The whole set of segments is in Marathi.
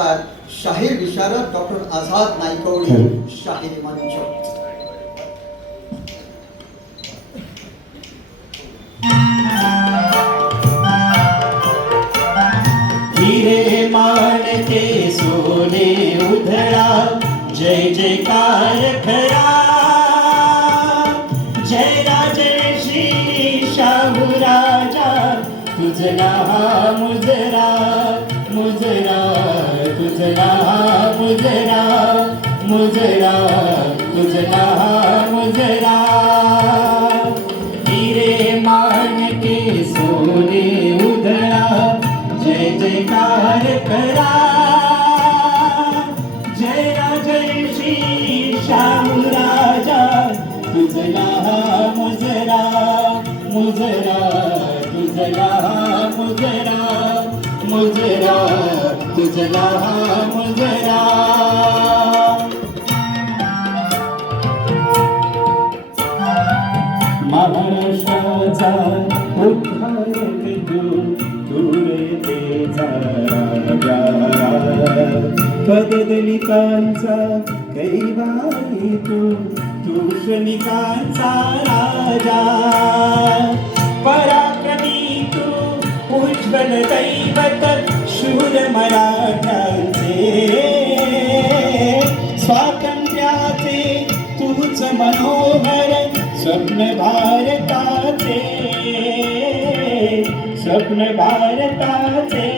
आहेत शाहीर विशारद डॉक्टर आझाद नाईकवडी शाहीर मंच हिरे मानते सोने उधळा जय जयकार खरा। जय राजे श्री शाहू राजा तुझला हा मुजरा मुजरा। तुझला हा मुजरा मुजरा तुझला हा मुजरा हिरे मानके सोने उधरा जय जयकार करा. जय राजय श्री श्याम राजा तुझला हा मुजरा मुजरा तुझला मुजरा तुझला हा मुजरा. महाराष्ट्राचा उद्धारक तू दूरतेचा राजा पददलितांचा कैवारी तू तू श्रमिकांचा राजा. पराक्रमी उज्ज्वल दैवत शूर मराठ्यांचे. स्वातंत्र्याचे तूच मनोहर स्वप्न भारताचे. स्वप्न भारताचे.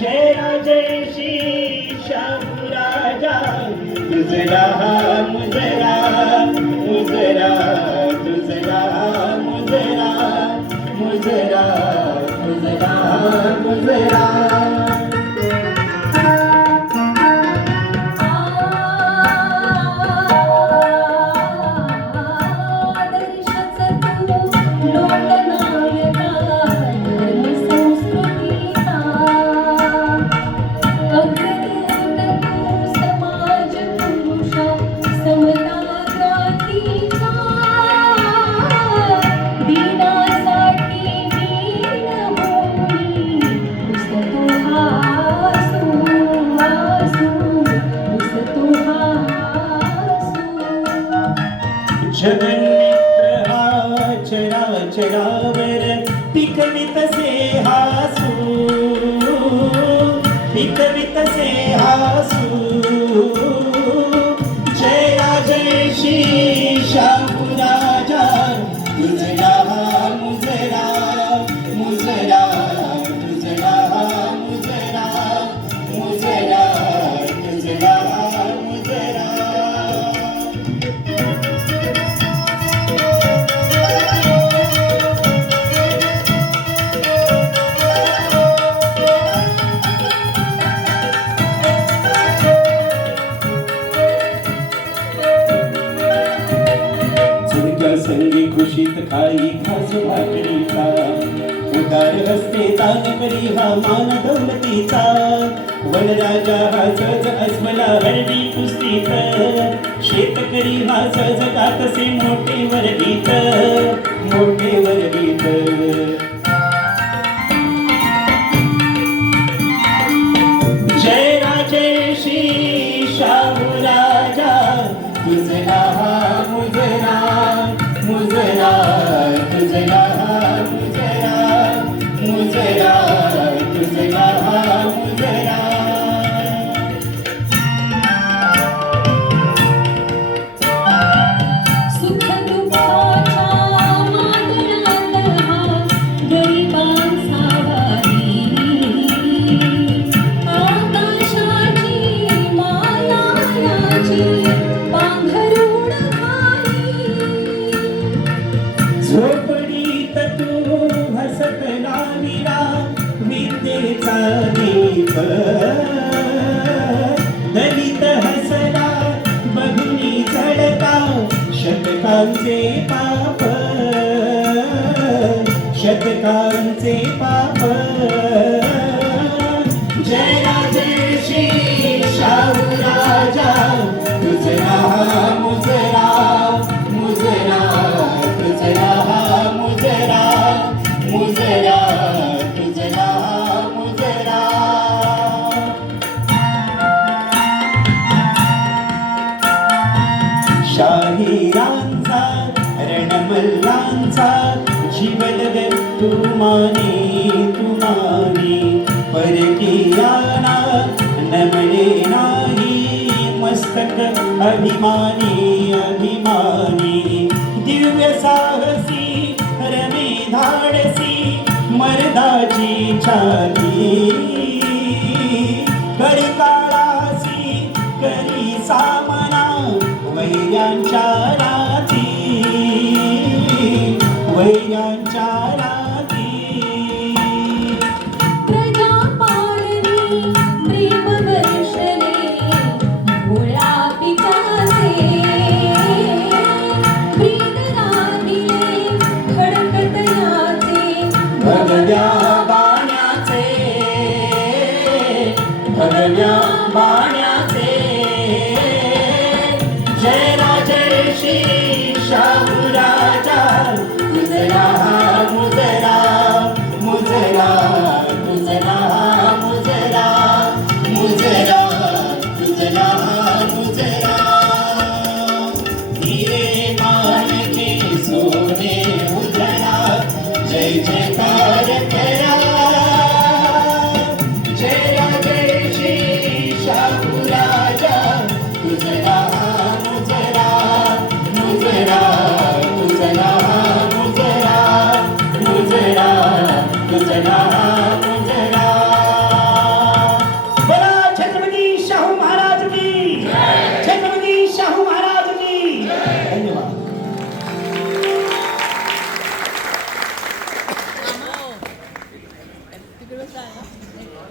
जय राजेशी श्री शाहू राजा. तुझरा मुजरा मुजरा तुझरा चराचरावर पिकवितसे हासू पिकवितसे हासू खुशीत खास भाकरीचा उदार हस्ते दान करी हा मान दौलतीचा वनराजा हा सज अस्मला हरडी कुस्तीत. शेतकरी हा सज कातसे मोठे वर्गीत मोठे वर्गीत हसत लाविला विद्येचा दीप. दलित हसला बघणी चढता शतकांचे पाप. शतकांचे पाप. वीरांचा रणमल्लांचा जीवन तुमाने तुमाने परकीयाना नमने नाही मस्तक अभिमानी अभिमानी दिव्य साहसी रमे धाडसी मर्दाची छाती. करी काळासी करी सामा वैर्यांच्या राती. वैर्यांच्या राती. प्रजा पाळली प्रेम वर्षले भोळ्या पिकाचे. प्रीत रागिले खडकत याचे भगव्या बाण्याचे. भगव्या बाण्याचे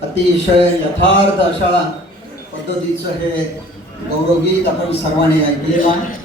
अतिशय यथार्थ अशा पद्धतीचं हे गौरवगीत आपण सर्वांनी ऐकलेलं आहे.